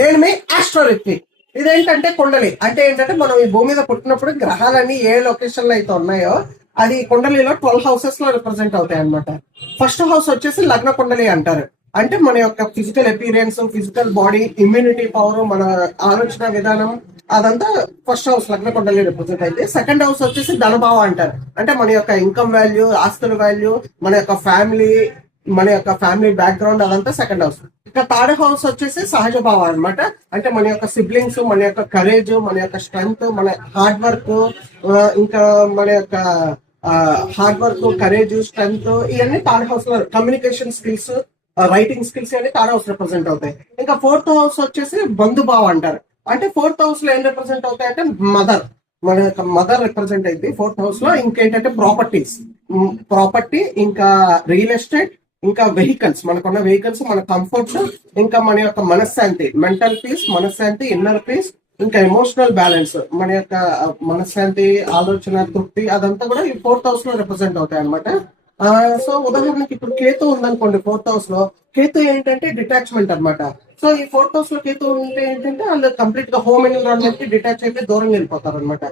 నేను మీ ఆస్ట్రోరిత్విక్. ఇదేంటంటే కుండలి అంటే ఏంటంటే మనం ఈ భూమి మీద పుట్టినప్పుడు గ్రహాలన్నీ ఏ లొకేషన్ లో అయితే ఉన్నాయో అది కుండలిలో 12 హౌసెస్ లో రిప్రజెంట్ అవుతాయి అనమాట. ఫస్ట్ హౌస్ వచ్చేసి లగ్న కుండలి అంటారు. అంటే మన యొక్క physical appearance, physical body, immunity power, మన ఆలోచన విధానం అదంతా ఫస్ట్ హౌస్ లగ్న కుండలి రిప్రజెంట్ అయితే. సెకండ్ హౌస్ వచ్చేసి ధనభావ అంటారు. అంటే మన యొక్క ఇన్కమ్ వాల్యూ, ఆస్తుల వాల్యూ, మన యొక్క ఫ్యామిలీ బ్యాక్గ్రౌండ్ అదంతా సెకండ్ హౌస్. ఇక థర్డ్ హౌస్ వచ్చేసి సహజ భావం అనమాట. అంటే మన యొక్క సిబ్లింగ్స్, మన యొక్క కరేజ్, మన యొక్క స్ట్రెంగ్త్, మన హార్డ్ వర్క్, ఇంకా మన యొక్క కరేజ్, స్ట్రెంగ్త్, ఇవన్నీ థర్డ్ హౌస్ లో కమ్యూనికేషన్ స్కిల్స్, రైటింగ్ స్కిల్స్ అన్ని థర్డ్ హౌస్ రిప్రజెంట్ అవుతాయి. ఇంకా ఫోర్త్ హౌస్ వచ్చేసి బంధుభావం అంటారు. అంటే ఫోర్త్ హౌస్ లో ఏం రిప్రజెంట్ అవుతాయి అంటే మన యొక్క మదర్ రిప్రజెంట్ అయింది ఫోర్త్ హౌస్ లో. ఇంకేంటంటే ప్రాపర్టీ, ఇంకా రియల్ ఎస్టేట్, ఇంకా వెహికల్స్, మనకున్న వెహికల్స్, మన కంఫర్ట్స్, ఇంకా మన యొక్క మనశ్శాంతి, మెంటల్ పీస్, మనశ్శాంతి, ఇన్నర్ పీస్, ఇంకా ఎమోషనల్ బ్యాలెన్స్, మన యొక్క మనశ్శాంతి, ఆలోచన, తృప్తి, అదంతా కూడా ఈ ఫోర్త్ హౌస్ లో రిప్రజెంట్ అవుతాయి అనమాట. సో ఉదాహరణకి ఇప్పుడు కేతు ఉందనుకోండి ఫోర్త్ హౌస్ లో. కేతు ఏంటంటే డిటాచ్మెంట్ అనమాట. సో ఈ ఫోర్త్ హౌస్ లో కేతు ఉంటే ఏంటంటే వాళ్ళు కంప్లీట్ గా హోమ్ ఎన్విరాన్మెంట్ కి డిటాచ్ అయిపోయి దూరంగా వెళ్ళిపోతారు అనమాట.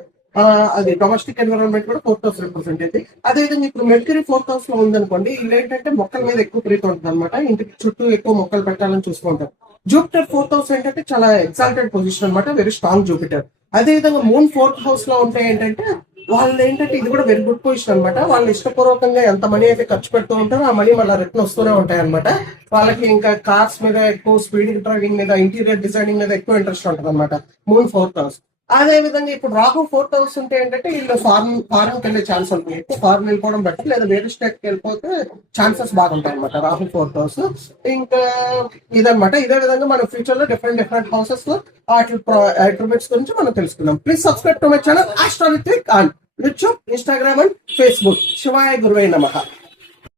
అది డొమెస్టిక్ ఎన్విరాన్మెంట్ కూడా ఫోర్త్ హౌస్ రిప్రజెంట్ అయితే. అదేవిధంగా ఇప్పుడు మెర్క్యూరీ ఫోర్త్ హౌస్ లో ఉందనుకోండి, వీళ్ళు ఏంటంటే మొక్కల మీద ఎక్కువ ప్రీతి ఉంటుంది అనమాట. ఇంటికి చుట్టూ ఎక్కువ మొక్కలు పెట్టాలని చూసుకుంటారు. జూపిటర్ ఫోర్త్ హౌస్ ఏంటంటే చాలా ఎక్సాల్టెడ్ పొజిషన్ అనమాట, వెరీ స్ట్రాంగ్ జూపిటర్. అదేవిధంగా మూన్ ఫోర్త్ హౌస్ లో ఉంటే ఏంటంటే వాళ్ళు ఏంటంటే ఇది కూడా వెరీ గుడ్ పొజిషన్ అనమాట. వాళ్ళు ఇష్టపూర్వకంగా ఎంత మనీ అయితే ఖర్చు పెడుతూ ఉంటారో ఆ మనీ మళ్ళీ రిటర్న్ వస్తూనే ఉంటాయి అనమాట. వాళ్ళకి ఇంకా కార్స్ మీద ఎక్కువ, స్పీడ్ డ్రైవింగ్ మీద, ఇంటీరియర్ డిజైనింగ్ మీద ఎక్కువ ఇంట్రెస్ట్ ఉంటుంది అనమాట మూన్ ఫోర్త్ హౌస్. అదే విధంగా ఇప్పుడు రాహు ఫోర్త్ హౌస్ ఉంటే ఏంటంటే వీళ్ళు ఫారెన్ వెళ్ళే ఛాన్స్ ఉంటుంది. ఎక్కువ ఫారెన్ వెళ్ళిపోవడం బట్టి, లేదా వేరే స్టేట్ కి వెళ్ళిపోతే ఛాన్సెస్ బాగుంటాయి అనమాట రాహు ఫోర్త్ హౌస్. ఇంకా ఇదనమాట. ఇదే విధంగా మన ఫ్యూచర్ లో డిఫరెంట్ హౌసెస్ లో వాటి అట్రిబ్యూట్స్ గురించి మనం తెలుసుకుందాం. Please subscribe to my channel AstroRithvik on YouTube, Instagram and Facebook. శివాయ గురువే నమః.